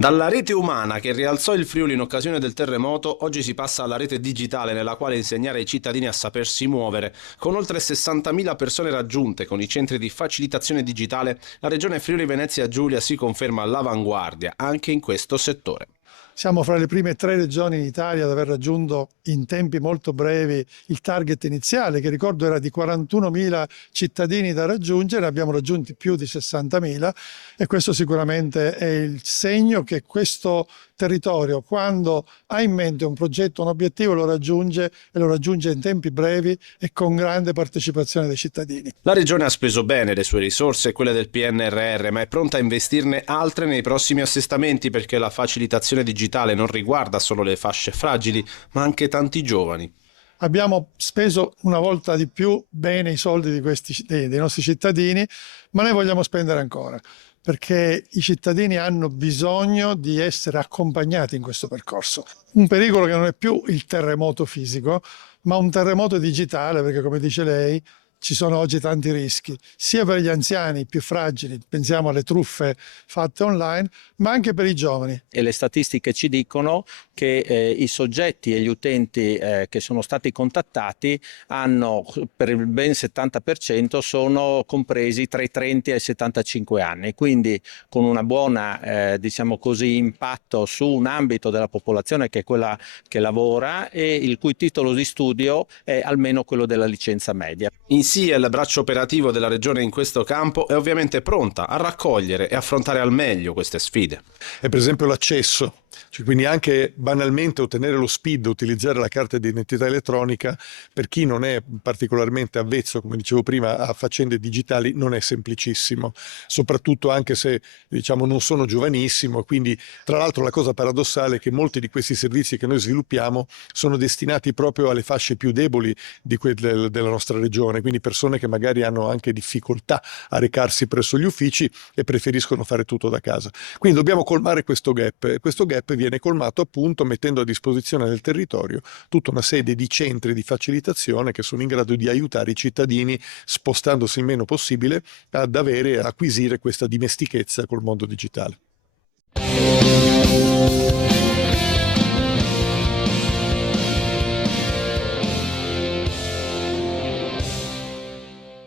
Dalla rete umana che rialzò il Friuli in occasione del terremoto, oggi si passa alla rete digitale nella quale insegnare ai cittadini a sapersi muovere. Con oltre 60.000 persone raggiunte con i centri di facilitazione digitale, la regione Friuli Venezia Giulia si conferma all'avanguardia anche in questo settore. Siamo fra le prime 3 regioni in Italia ad aver raggiunto in tempi molto brevi il target iniziale, che ricordo era di 41.000 cittadini da raggiungere, ne abbiamo raggiunti più di 60.000 e questo sicuramente è il segno che questo territorio, quando ha in mente un progetto, un obiettivo, lo raggiunge e lo raggiunge in tempi brevi e con grande partecipazione dei cittadini. La regione ha speso bene le sue risorse e quelle del PNRR, ma è pronta a investirne altre nei prossimi assestamenti perché la facilitazione digitale non riguarda solo le fasce fragili, ma anche tanti giovani. Abbiamo speso una volta di più bene i soldi dei nostri cittadini, ma noi vogliamo spendere ancora, perché i cittadini hanno bisogno di essere accompagnati in questo percorso. Un pericolo che non è più il terremoto fisico, ma un terremoto digitale, perché come dice lei, ci sono oggi tanti rischi, sia per gli anziani più fragili, pensiamo alle truffe fatte online, ma anche per i giovani. E le statistiche ci dicono che i soggetti e gli utenti che sono stati contattati hanno, per il ben 70%, sono compresi tra i 30 e i 75 anni, quindi con una buona diciamo così, impatto su un ambito della popolazione che è quella che lavora e il cui titolo di studio è almeno quello della licenza media. Il braccio operativo della regione in questo campo, è ovviamente pronta a raccogliere e affrontare al meglio queste sfide. È per esempio l'accesso, quindi anche banalmente ottenere lo SPID, utilizzare la carta di identità elettronica, per chi non è particolarmente avvezzo, come dicevo prima, a faccende digitali non è semplicissimo, soprattutto anche se diciamo non sono giovanissimo. Quindi tra l'altro la cosa paradossale è che molti di questi servizi che noi sviluppiamo sono destinati proprio alle fasce più deboli della nostra regione, quindi persone che magari hanno anche difficoltà a recarsi presso gli uffici e preferiscono fare tutto da casa. Quindi dobbiamo colmare questo gap. Questo gap viene colmato appunto mettendo a disposizione del territorio tutta una serie di centri di facilitazione che sono in grado di aiutare i cittadini, spostandosi il meno possibile, ad acquisire questa dimestichezza col mondo digitale.